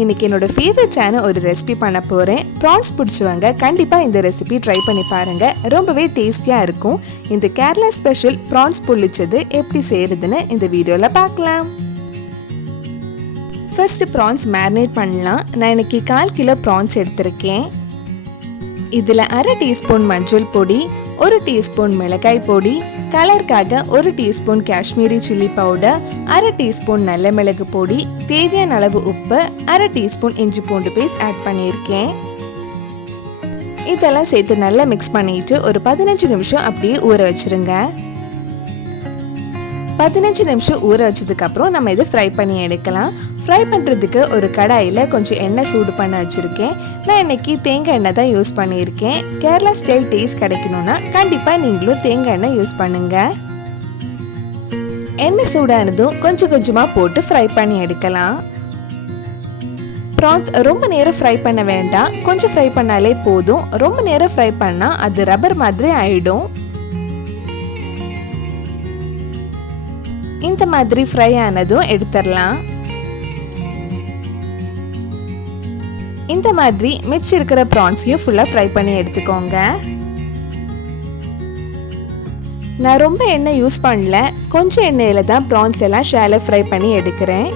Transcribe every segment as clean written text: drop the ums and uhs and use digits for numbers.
இன்னைக்கு என்னோட ஃபேவரட்டான ஒரு ரெசிபி பண்ண போகிறேன். ப்ரான்ஸ் பிடிச்சவங்க கண்டிப்பாக இந்த ரெசிபி ட்ரை பண்ணி பாருங்கள். ரொம்பவே டேஸ்டியாக இருக்கும். இந்த கேரளா ஸ்பெஷல் ப்ரான்ஸ் பொள்ளிச்சது எப்படி செய்கிறதுன்னு இந்த வீடியோவில் பார்க்கலாம். ஃபர்ஸ்ட் ப்ரான்ஸ் மேரினேட் பண்ணலாம். நான் இன்னைக்கு 1/4 கிலோ ப்ரான்ஸ் எடுத்திருக்கேன். இதில் 1/2 டீஸ்பூன் மஞ்சள் பொடி, 1 டீஸ்பூன் மிளகாய் பொடி, கலருக்காக 1 teaspoon Kashmiri chilli powder, 1/2 teaspoon நல்ல மிளகு பொடி, தேவையான அளவு உப்பு, 1/2 டீஸ்பூன் இஞ்சி பூண்டு பேஸ்ட் ஆட் பண்ணியிருக்கேன். இதெல்லாம் சேர்த்து நல்லா மிக்ஸ் பண்ணிட்டு ஒரு 15 நிமிஷம் அப்படியே ஊற வச்சிருங்க. 15 நிமிஷம் ஊற வச்சதுக்கு அப்புறம் நம்ம இதை ஃப்ரை பண்ணி எடுக்கலாம். ஃப்ரை பண்ணுறதுக்கு ஒரு கடாயில் கொஞ்சம் எண்ணெய் சூடு பண்ண வச்சுருக்கேன். நான் இன்னைக்கு தேங்காய் எண்ணெய் தான் யூஸ் பண்ணியிருக்கேன். கேரளா ஸ்டைல் டேஸ்ட் கிடைக்கணும்னா கண்டிப்பாக நீங்களும் தேங்காய் எண்ணெய் யூஸ் பண்ணுங்க. எண்ணெய் சூடானதும் கொஞ்சம் கொஞ்சமாக போட்டு ஃப்ரை பண்ணி எடுக்கலாம். ப்ரான்ஸ் ரொம்ப நேரம் ஃப்ரை பண்ண வேண்டாம், கொஞ்சம் ஃப்ரை பண்ணாலே போதும். ரொம்ப நேரம் ஃப்ரை பண்ணால் அது ரப்பர் மாதிரி ஆயிடும். இந்த மாதிரி ஃப்ரை ஆனதும் எடுத்துடலாம். இந்த மாதிரி மிச்சம் இருக்கிற ப்ரான்ஸையும் ஃபுல்லாக ஃப்ரை பண்ணி எடுத்துக்கோங்க. நான் ரொம்ப எண்ணெய் யூஸ் பண்ணல, கொஞ்சம் எண்ணெயில் தான் ப்ரான்ஸ் எல்லாம் ஷாலோ ஃப்ரை பண்ணி எடுக்கிறேன்.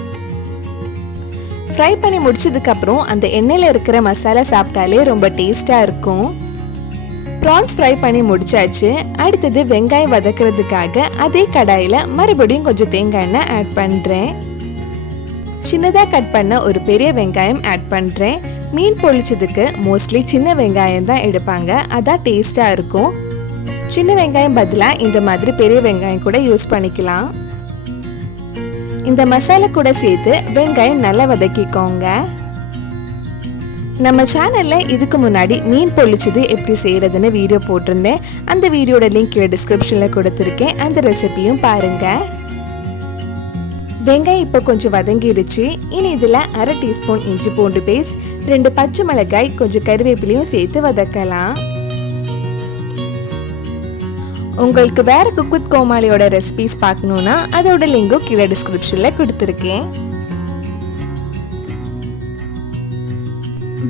ஃப்ரை பண்ணி முடிச்சதுக்கப்புறம் அந்த எண்ணெயில் இருக்கிற மசாலா சாப்பிட்டாலே ரொம்ப டேஸ்டாக இருக்கும். ப்ரான்ஸ் ஃப்ரை பண்ணி முடிச்சாச்சு. அடுத்தது வெங்காயம் வதக்கிறதுக்காக அதே கடாயில் மறுபடியும் கொஞ்சம் தேங்காய் எண்ணெய் ஆட் பண்ணுறேன். சின்னதாக கட் பண்ண ஒரு பெரிய வெங்காயம் ஆட் பண்ணுறேன். மீன் பொள்ளிச்சதுக்கு மோஸ்ட்லி சின்ன வெங்காயம் தான் எடுப்பாங்க, அதான் டேஸ்டாக இருக்கும். சின்ன வெங்காயம் பதிலாக இந்த மாதிரி பெரிய வெங்காயம் கூட யூஸ் பண்ணிக்கலாம். இந்த மசாலா கூட சேர்த்து வெங்காயம் நல்லா வதக்கிக்கோங்க. நம்ம சேனலில் இதுக்கு முன்னாடி மீன் பொள்ளிச்சது எப்படி செய்கிறதுன்னு வீடியோ போட்டிருந்தேன். அந்த வீடியோட லிங்க் கீழே டிஸ்கிரிப்ஷனில் கொடுத்துருக்கேன். அந்த ரெசிபியும் பாருங்கள். வெங்காயம் இப்போ கொஞ்சம் வதங்கிருச்சு. இனி இதில் 1/2 டீஸ்பூன் இஞ்சி பூண்டு பேஸ்ட், 2 பச்சை மிளகாய், கொஞ்சம் கருவேப்பிலையும் சேர்த்து வதக்கலாம். உங்களுக்கு வேற குக் வித் கோமாளியோட ரெசிபிஸ் பார்க்கணுன்னா அதோட லிங்கும் கீழே டிஸ்கிரிப்ஷனில் கொடுத்துருக்கேன்.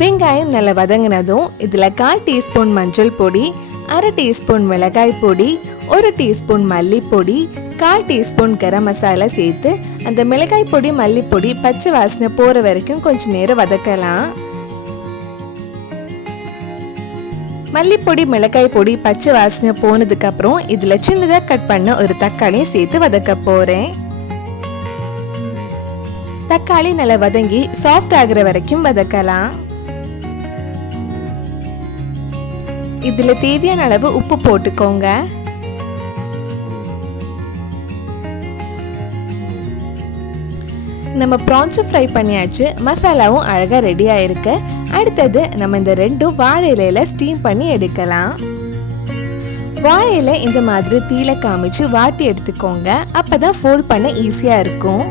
வெங்காயம் நல்லா வதங்கினதும் இதில் 1/4 டீஸ்பூன் மஞ்சள் பொடி, 1/2 டீஸ்பூன் மிளகாய் பொடி, 1 டீஸ்பூன் மல்லிப்பொடி, 1/4 டீஸ்பூன் கரம் மசாலா சேர்த்து அந்த மிளகாய் பொடி மல்லிப்பொடி பச்சை வாசனை போகிற வரைக்கும் கொஞ்சம் நேரம் வதக்கலாம். மல்லிப்பொடி மிளகாய் பொடி பச்சை வாசனை போனதுக்கு அப்புறம் இதில் சின்னதாக கட் பண்ண ஒரு தக்காளியை சேர்த்து வதக்க போகிறேன். தக்காளி நல்லா வதங்கி சாஃப்ட் ஆகுற வரைக்கும் வதக்கலாம். இதுல தேவையான அளவு உப்பு போட்டுக்கோங்க. நம்ம ப்ரான்ஸும் ஃப்ரை பண்ணியாச்சு, மசாலாவும் அழகா ரெடி ஆயிருக்கு. அடுத்தது நம்ம இந்த 2 வாழை இலையில ஸ்டீம் பண்ணி எடுக்கலாம். வாழை இலை இந்த மாதிரி தீல காமிச்சு வாட்டி எடுத்துக்கோங்க, அப்பதான் ஃபோல்ட் பண்ண ஈஸியா இருக்கும்.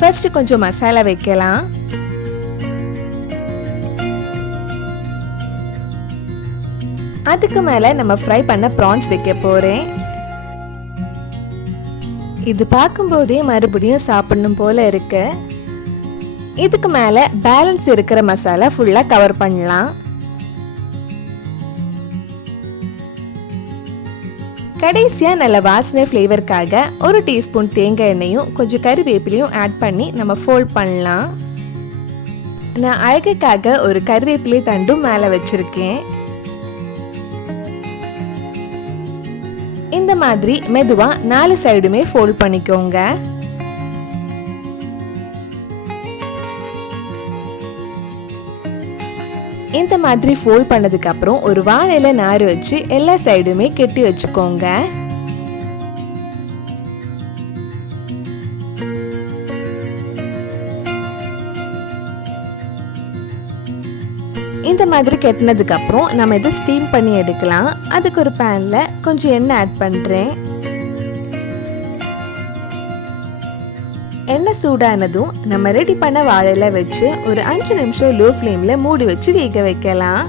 ஃபர்ஸ்ட் கொஞ்சம் மசாலா வைக்கலாம். அதுக்கு மேல நம்ம ஃப்ரை பண்ண ப்ரான்ஸ் வைக்க போறேன். இது பார்க்கும்போதே மறுபடியும் சாப்பிடணும் போல இருக்கு. இதுக்கு மேல பேலன்ஸ் இருக்கிற மசாலா ஃபுல்லா கவர் பண்ணலாம். கடைசியா நல்ல வாசனை ஃப்ளேவருக்காக 1 டீஸ்பூன் தேங்காய் எண்ணெயும் கொஞ்சம் கருவேப்பிலையும் ஆட் பண்ணி நம்ம ஃபோல்ட் பண்ணலாம். நான் அழகுக்காக ஒரு கருவேப்பிலை தண்டும் மேலே வச்சிருக்கேன். இந்த மாதிரி மெதுவா 4 சைடுமே ஃபோல்ட் பண்ணிக்கோங்க. இந்த மாதிரி ஃபோல்ட் பண்ணதுக்கு அப்புறம் ஒரு வாழையில நார் வச்சு எல்லா சைடுமே கெட்டி வச்சுக்கோங்க. இந்த மாதிரி கெட்டினதுக்கு அப்புறம் நம்ம இதை ஸ்டீம் பண்ணி எடுக்கலாம். அதுக்கு ஒரு பேன்ல கொஞ்சம் எண்ணெய் ஆட் பண்றேன். எண்ணெய் சூடானதும் நம்ம ரெடி பண்ண வாழையில வச்சு ஒரு 5 நிமிஷம் லோ ஃப்ளேம்ல மூடி வச்சு வேக வைக்கலாம்.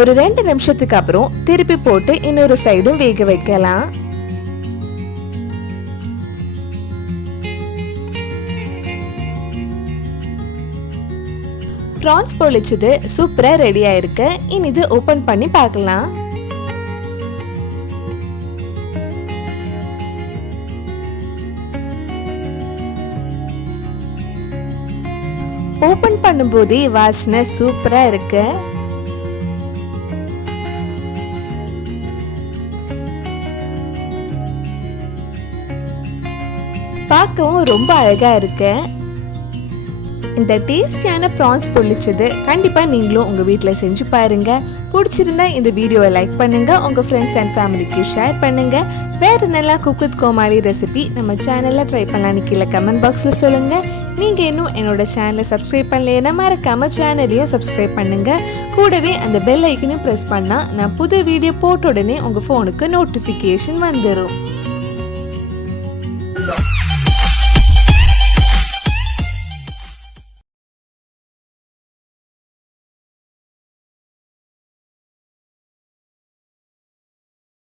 ஒரு 2 நிமிஷத்துக்கு அப்புறம் திருப்பி போட்டு இன்னொரு சைடும் வேக வைக்கலாம். ப்ரான்ஸ் பொழிச்சது சூப்பரா ரெடி ஆயிருக்கு. இனி இது ஓபன் பண்ணி பார்க்கலாம். ஓபன் பண்ணும்போதே வாசனை சூப்பரா இருக்கு. பார்க்கவும் ரொம்ப அழகா இருக்கு. இந்த டேஸ்டியான ப்ரான்ஸ் பொழிச்சது கண்டிப்பா நீங்களும் உங்க வீட்டில் செஞ்சு பாருங்க. பிடிச்சிருந்தா இந்த வீடியோவை லைக் பண்ணுங்க, உங்க ஃப்ரெண்ட்ஸ் அண்ட் ஃபேமிலிக்கு ஷேர் பண்ணுங்க. வேற நல்லா குக் வித் கோமாளி ரெசிபி நம்ம சேனல்ல ட்ரை பண்ணலான்னு கீழே கமெண்ட் பாக்ஸ்ல சொல்லுங்க. நீங்க இன்னும் என்னோட சேனலை சப்ஸ்கிரைப் பண்ணலைன்னா மறக்காம சேனலையும் சப்ஸ்கிரைப் பண்ணுங்க. கூடவே அந்த பெல் ஐக்கனையும் பிரஸ் பண்ணா நான் புது வீடியோ போட்ட உடனே உங்க போனுக்கு நோட்டிஃபிகேஷன் வந்துடும்.